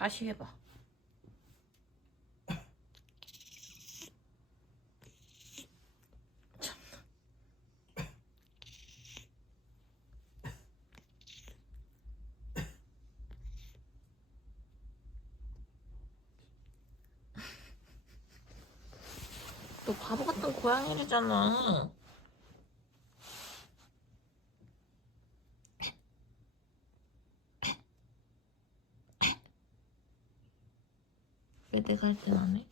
다시 해봐. 너 바보 같은 고양이래잖아. 왜 내가 할 땐 안 해?